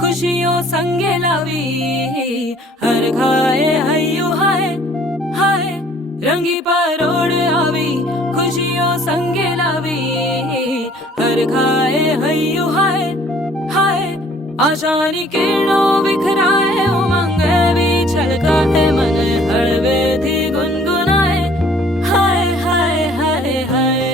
खुशियों संगे लावी हर घाए हयू हाय हाय रंगी परोड़ आवी खुशियों संगे लावी हर घाए हयू हाय हाय आशानी किरणों बिखराए उमंग भी छलकाए मन हड़वे थी गुनगुनाए हाय हाय हाय हाय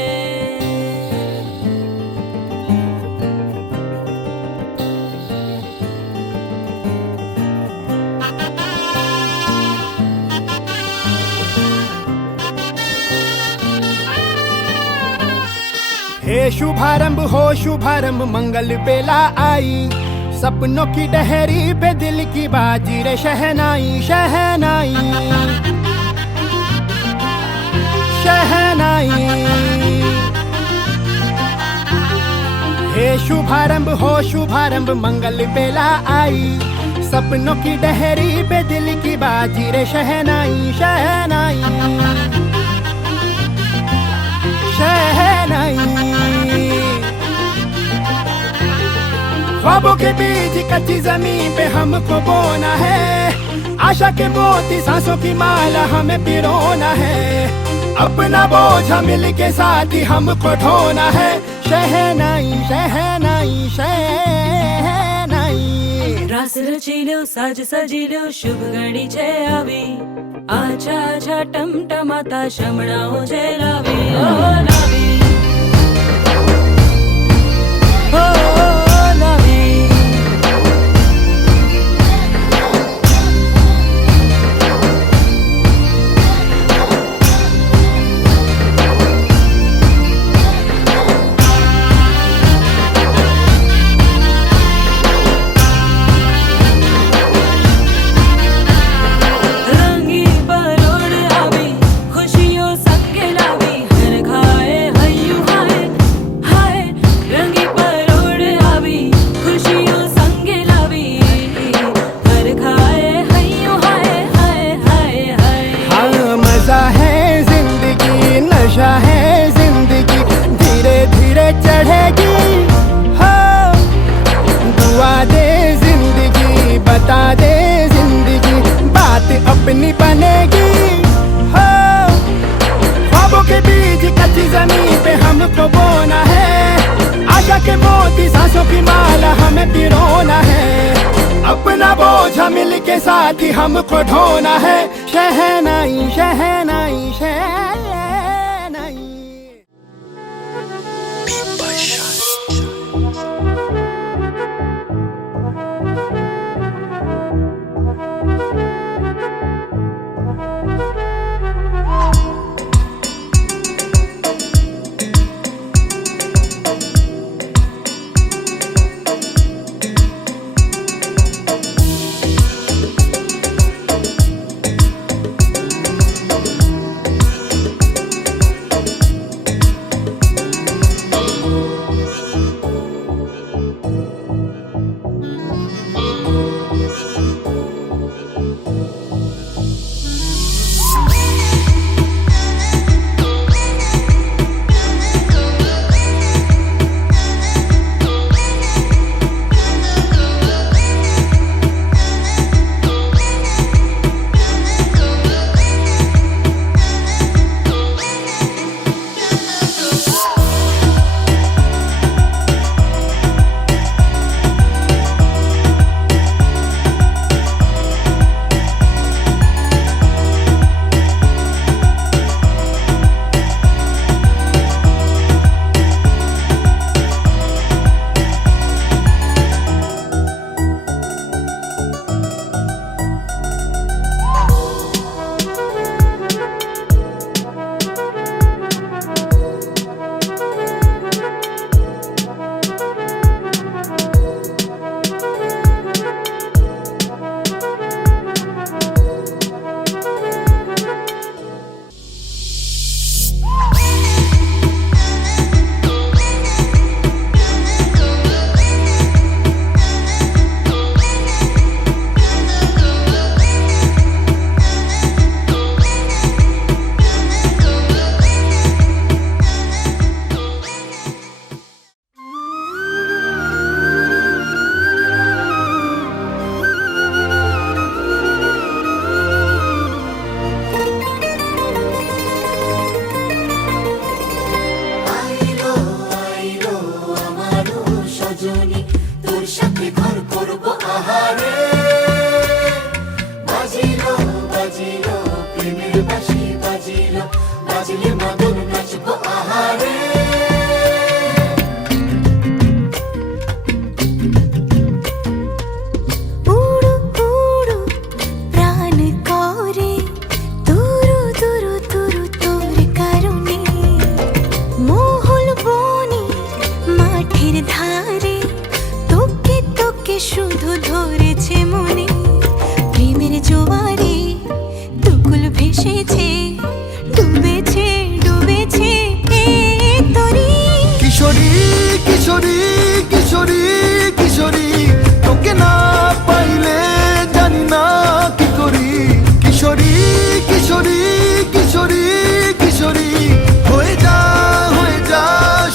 हे शुभारंभ हो शुभारंभ मंगल बेला आई सपनों की डहरी पे दिल की बाजी रे शहनाई शहनाई शहनाई हे शुभारंभ हो शुभारंभ मंगल बेला आई सपनों की डहरी पे दिल की बाजी रे शहनाई शहनाई शहनाई ख्वाबों के बीज कच्ची जमीन पे हमको बोना है आशा के मोती सांसों की माला हमें पिरोना है अपना बोझा मिल के साथ ही हमको ढोना है शहनाई शहनाई शहनाई रास रचिलो साज सजिलो शुभ घड़ी छे आवी आछा आछा टमटमाता शमणाओ छे लावी ओ लावी ओ लावी है जिंदगी धीरे धीरे चढ़ेगी हो दुआ दे जिंदगी बता दे जिंदगी बात अपनी बनेगी हो ख्वाबों के बीज कच्ची जमीन पे हमको बोना है आशा के मोती सांसों की माला हमें पिरोना है अपना बोझा मिल के साथ ही हमको ढोना है शहनाई शहनाई शहनाई সজনী তোর সাথে ঘর করবো আহারে বাজিলো বাজিলো প্রেমের বাঁশি বাজিলো বাজলে মদন নাচবো আহারে উড়ু উড়ু প্রাণ করে তুরু তুরু তুরু তোর কারণে মহল বনে মাঠের ধারে তোকে তোকে শুধু ধরেছে মনে প্রেমের জোয়ারে দুকুল ভেসেছে ডুবেছে ডুবেছে এ তরি কিশোরী কিশোরী কিশোরী কিশোরী তোকে না পাইলে জানি না কি করি কিশোরী কিশোরী কিশোরী কিশোরী হয়ে যা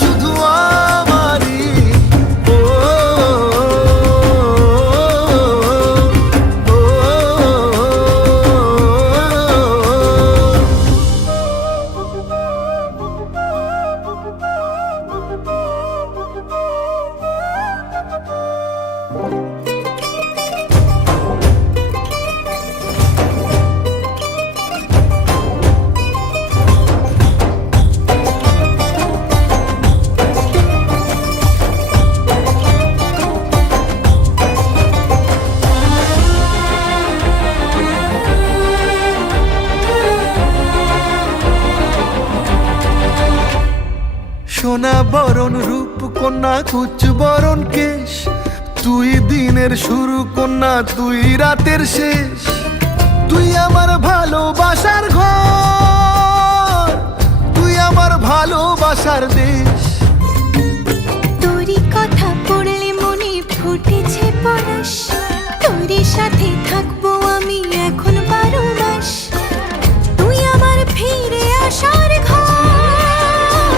শুধু আমারই ও সোনা বরণ রূপ কন্যা কুচ বরণ কেশ তুই দিনের শুরু কন্যা তুই রাতের শেষ তুই আমার ভালোবাসার ঘর তুই আমার ভালোবাসার দেশ তোরই কথা পড়লে মনে ফুটেছে পরশ তোরই সাথে থাকবো আমি এখন 12 মাস তুই আমার ফিরে আসার ঘর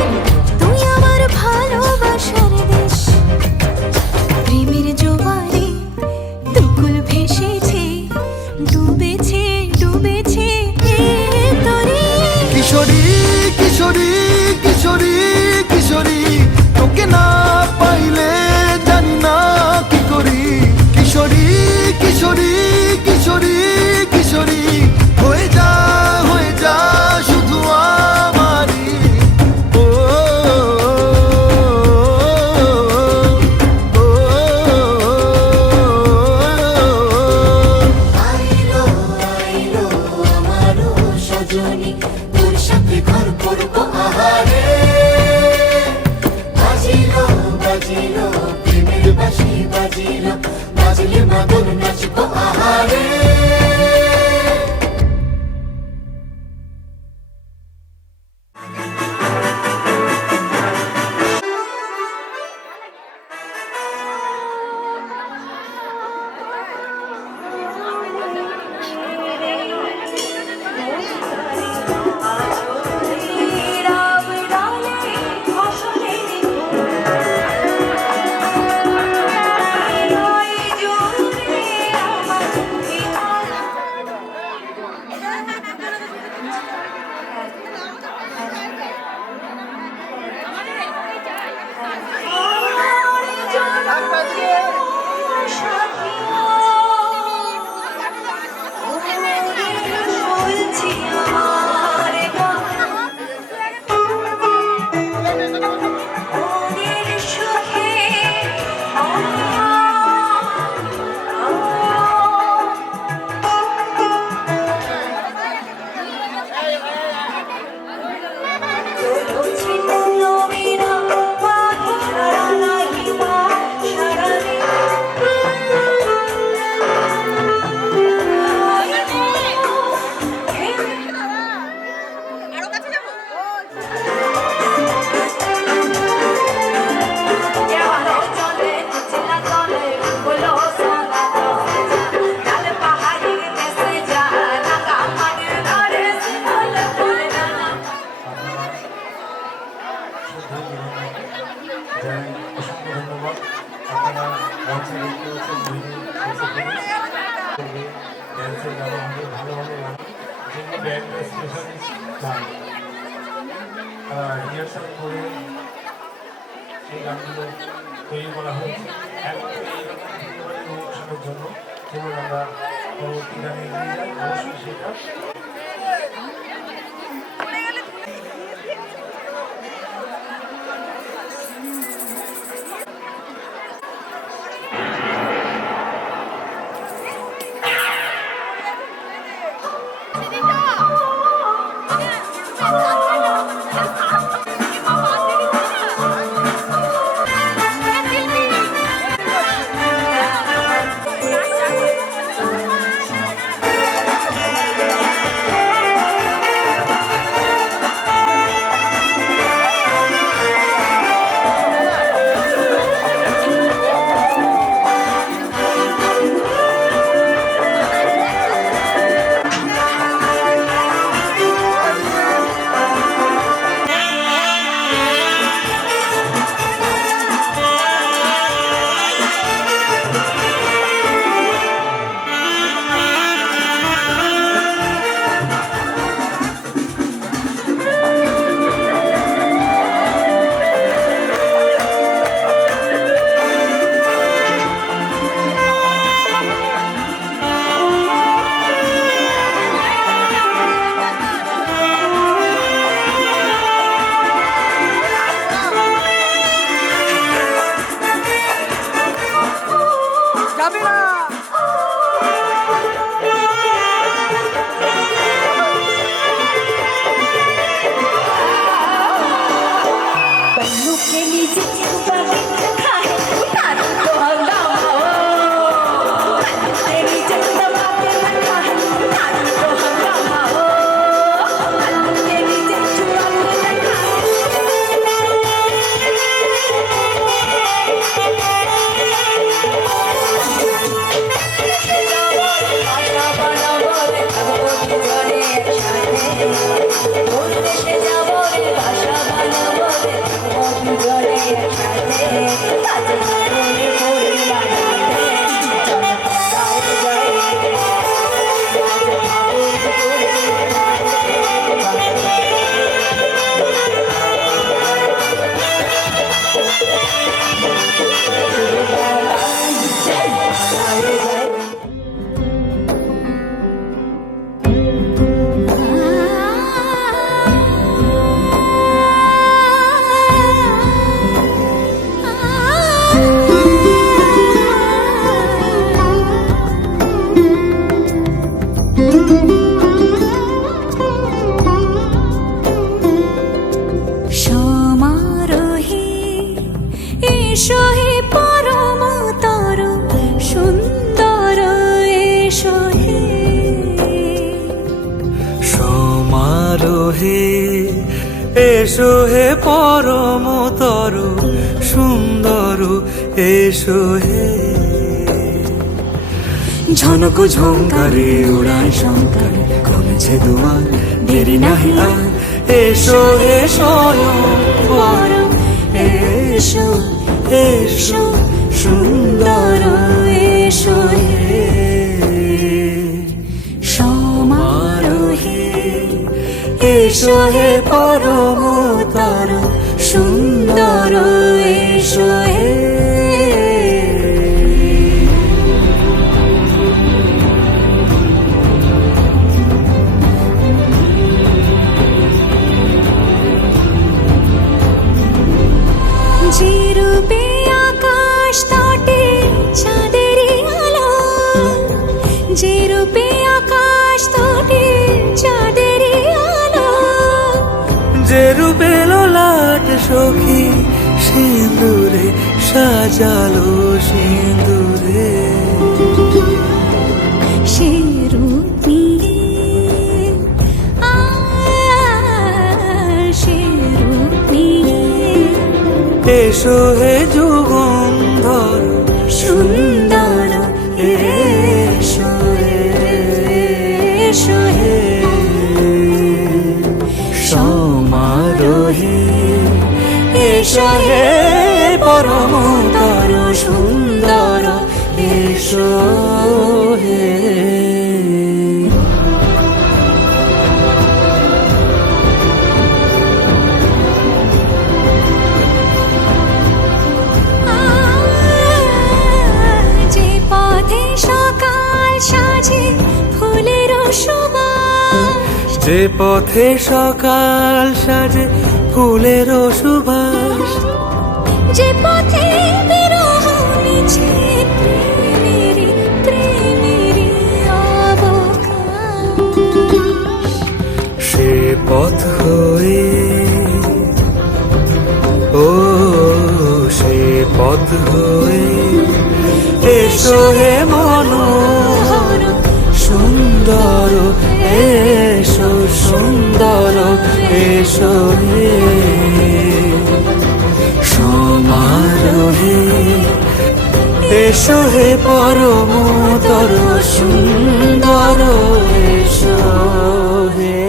তুই আমার ভালোবাসার দেশ প্রেমের জোয়ারে দুকুল ভেসেছে ডুবেছে ডুবেছে এ তরি কিশোরী কিশোরী কিশোরী কিশোরী তোকে না পাইলে জানি না কি করি কিশোরী কিশোরী কিশোরী কিশোরী হয়ে যা শুধু আমারই ও আইলো আইলো আমারও সজনী তোর সাথে ঘর করবো আহারে বাজিলো বাজিলো প্রেমের বাঁশি বাজিলো বাজলে মদন নাচবো আহারে ড্যান্সের গান আমাদের ভালোভাবে যেগুলো ব্যান্ড স্পেশালিস্ট গান রিহার্সাল করে সেই গানগুলো তৈরি করা হয়েছে। এখন এইরকম বিয়েবাড়ির অনুষ্ঠানের জন্য যেমন আমরা পরবর্তী গানে এগিয়ে যাই, অবশ্যই সেটা पल्लू के नीचे छुपा के रखा है उतारू तो हंगामा हो। पल्लू के नीचे छुपा के रखा है उतारू तो हंगामा हो। पल्लू के नीचे छुपा के रखा সমারোহে এসো হে পরম তর সুন্দর এসো হে সমারোহে এসো হে পরমতর সুন্দর এসো হে ঝনক ঝঙ্কারে উড়ায় শঙ্কর কমেছে দুয়ার দেরি নাহি আর এসো হে স্বয়ং পরম এসো এসো সুন্দর এসো হে সমারোহে এসো হে পরমতর সুন্দর এসো হে যে রূপে আকাশ তটে চাঁদেরই আলো যে রূপে আকাশ তটে চাঁদেরই আলো যে রূপে লোলাট সখী সিঁদুরে সাজালো সিঁদুরে সে রূপ নিয়ে সে রূপ নিয়ে এসো হে যুগন্ধর সুন্দর এসো এসো হে সমারোহে এসো হে পরমতর সুন্দর এসো হে আ যে পথে সকাল সাজে ফুলের সুবাস, যে পথে বিরহ মিছে প্রেমেরই প্রেমেরই অবকাশ, সে পথ হয়ে ও সে পথ হয়ে এসো হে মনোহর সুন্দর, এসো সুন্দর, এসো হে সমারোহে, এসো হে পরমতর সুন্দর, এসো হে।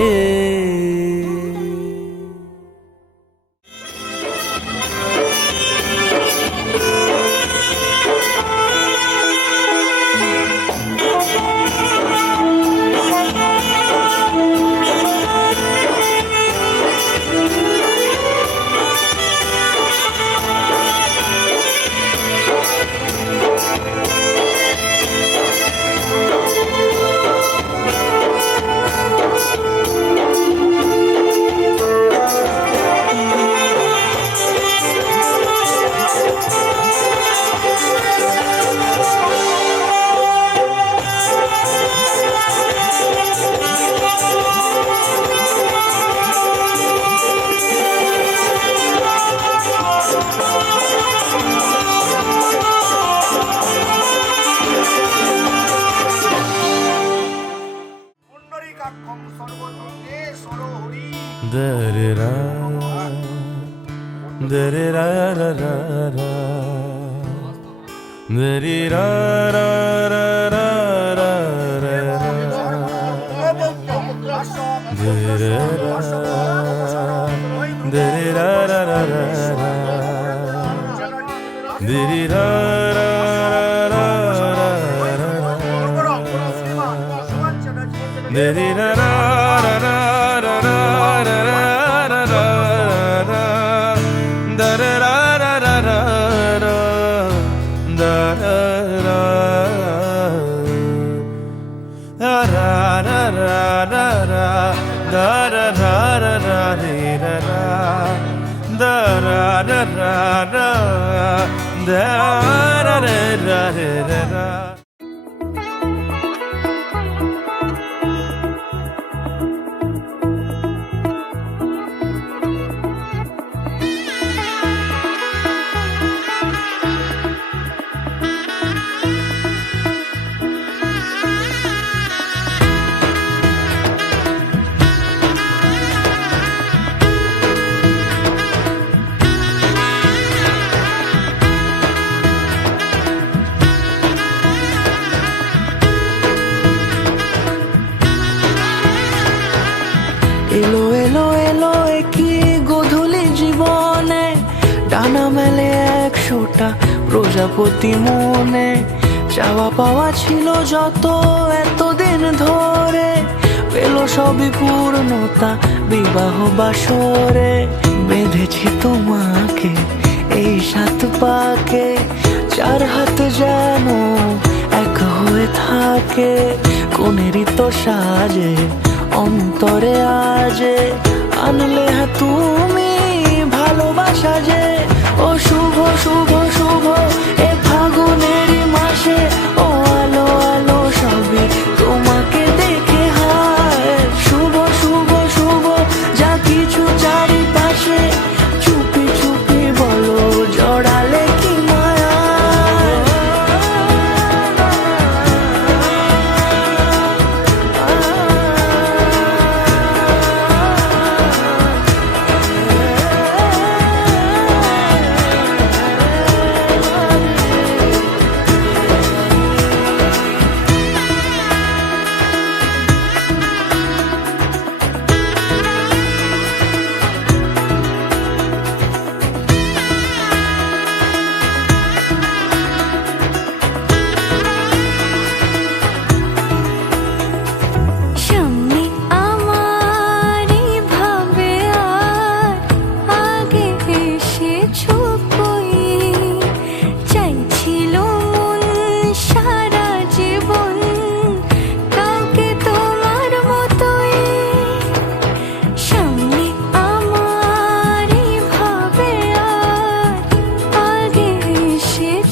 এলো এলো এলো একই গোধূলি জীবনে, ডানা মেলে 100টা প্রজাপতি মনে, চাওয়া পাওয়া ছিল যত এতদিন ধরে, পেল সবই পূর্ণতা বিবাহ বাসরে। বেঁধেছি তোমাকে এই 7 পাকে, 4 হাত যেন এক হয়ে থাকে, কোনেরই তো সাজে অন্তরে আজে, আনলে হ্যাঁ তুমি ভালোবাসা যে। ও শুভ শুভ শুভ এ ফাগুনেরই মাসে, ও আলো আলো সবে তোমাকে দেখে হায়। শুভ শুভ শুভ যা কিছু চারিপাশে, চুপি চুপি বলো জড়ালে কি মায়া।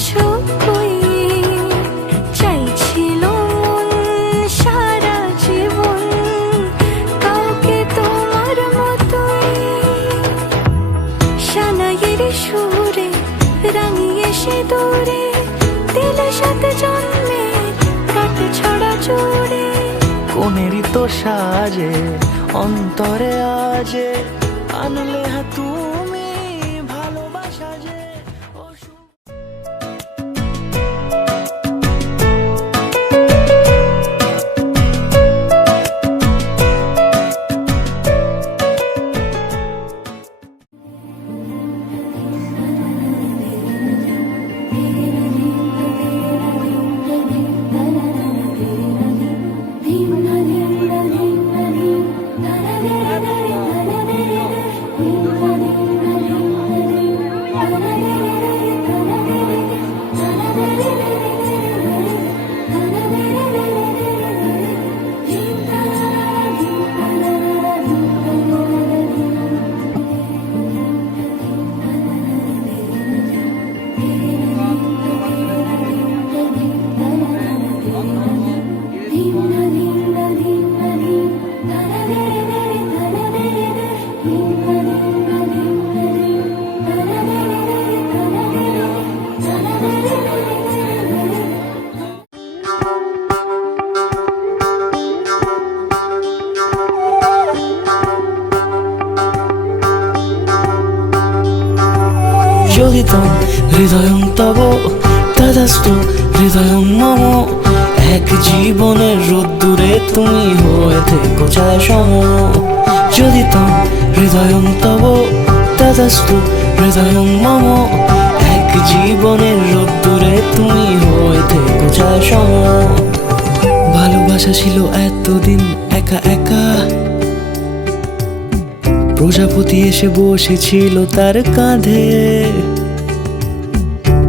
আছো কই চাইছিল মন সারা জীবন কাউকে তোমার মতোই সানাইয়ের সুরে রাঙিয়ে সে দূরে দিলে সাথে জন্মে কাট ছড়া জোরে কোনেরই তো সাজে অন্তরে আজে আনলে হা তুমি ভালোবাসা যে যোগিতম হৃদয়ং তব তদস্তু হৃদয়ং মম এক জীবনের রোদ্দুরে তুমি হয়ে থেকো ছায়া সম যোগিতম হৃদয়ং তব তদস্তু হৃদয়ং মম এক জীবনের রোদ্দুরে তুমি হয়ে থেকো ছায়া সম ভালোবাসা ছিল এতদিন একা একা প্রজাপতি এসে বসেছিল তার কাঁধে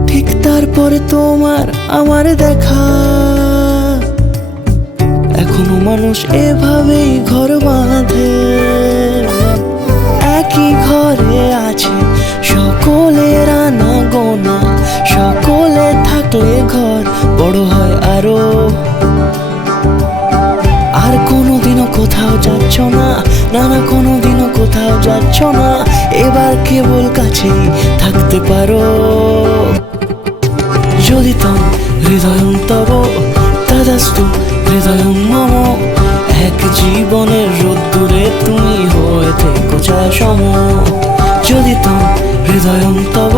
ঠিক তারপরে তোমার আমার দেখা এখনো মানুষ এভাবেই ঘর বাঁধে একই ঘরে আছে সকলের আনা গোনা সকলে থাকলে ঘর বড় হয় আরো আর কোনোদিনও কোথাও যাচ্ছ না না না কোনোদিনও কোথাও যাচ্ছ না এবার কেবল কাছেই থাকতে পারো যদি তম হৃদয়ং তব তদস্তু হৃদয়ং মম এক জীবনের রোদ্দুরে তুমি হয়ে থেকো ছায়া সম যদি তম হৃদয়ং তব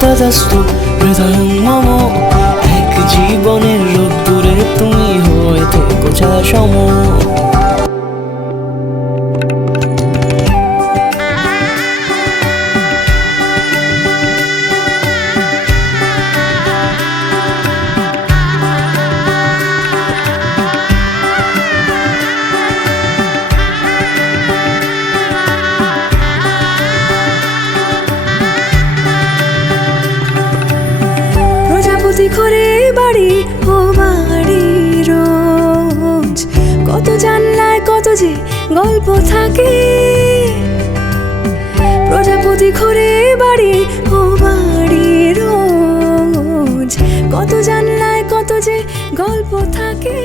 তদস্তু হৃদয়ং মম এক জীবনের রোদ্দুরে তুমি হয়ে থেকো ছায়া সম প্রজাপতি ঘরে বাড়ি ও বাড়ি রোজ কত জানলায় কত যে গল্প থাকে প্রজাপতি ঘরে বাড়ি ও বাড়ি রোজ কত জানলায় কত যে গল্প থাকে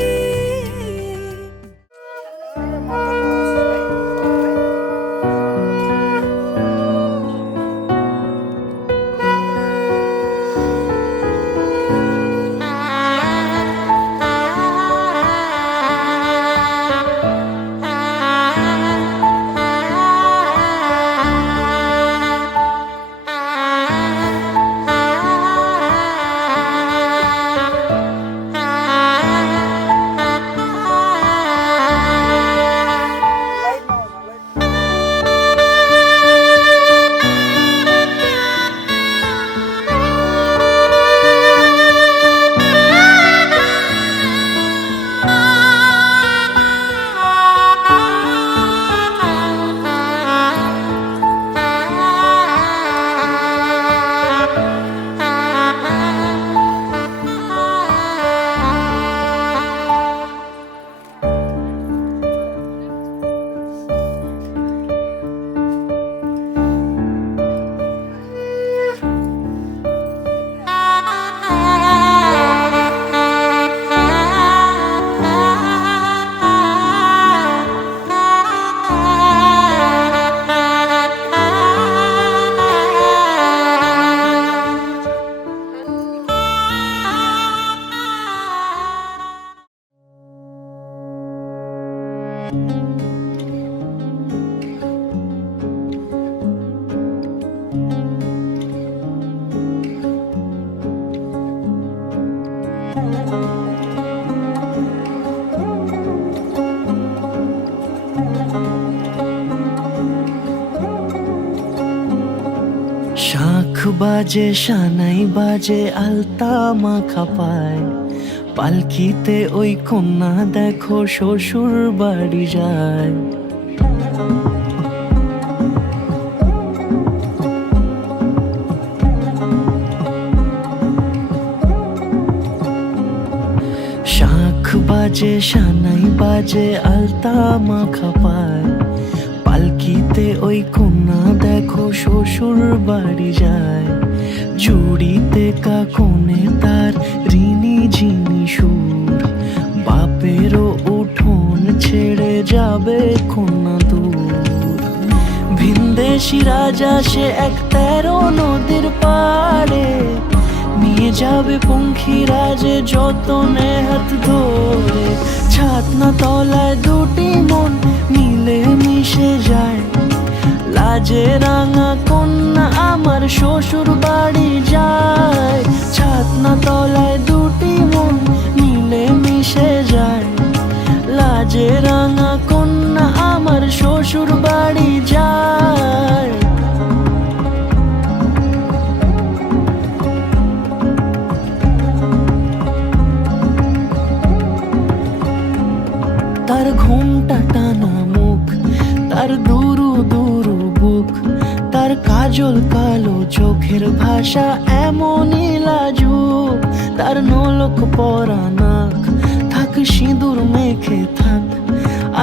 শাঁখ বাজে সানাই বাজে আলতা মাখা পায়, পালকিতে ওই কন্যা দেখো শ্বশুর বাড়ি যায়। শাঁখ বাজে সানাই বাজে আলতা মাখা পায়, পালকিতে ওই কন্যা দেখো শ্বশুর বাড়ি যায়। জুড়িতে কাকনে তার ঋণী ঝিনি সুর, বাপেরও উঠোন ছেড়ে যাবে কন্যা দূর। ভিনদেশি রাজা সে এক 13 নদীর পাড়ে, নিয়ে যাবে পঙ্খী রাজে যতনে হাত ধরে। ছাতনা তলায় দুটি মন মিলে মিশে যায়, লাজে রাঙা কন্যা আমার শ্বশুর বাড়ি যায়। ছাতনা তলায় দুটি মন মিলে মিশে যায়, লাজে রাঙা কন্যা আমার শ্বশুর বাড়ি যায়। তার ঘুমটা টানা মুখ, তার দুরু দুরু বুক, তার কাজল কালো চোখের ভাষা এমনই লাজুক। তার নলক পরা নাক, থাক সিঁদুর মেখে থাক,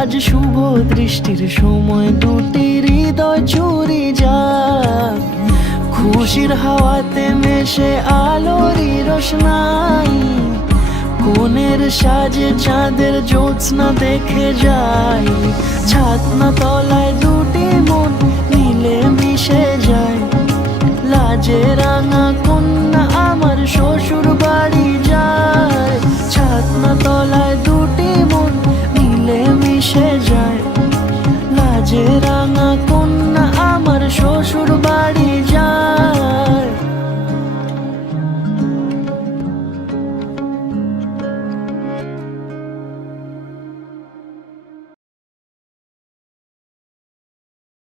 আজ শুভ দৃষ্টির সময় দুটি হৃদয় চুরি যাক। খুশির হাওয়াতে মেশে আলোরই রোশনাই, কোণের সাজে চাঁদের জ্যোৎস্না দেখে যাই। ছাতনা তলায় দুটি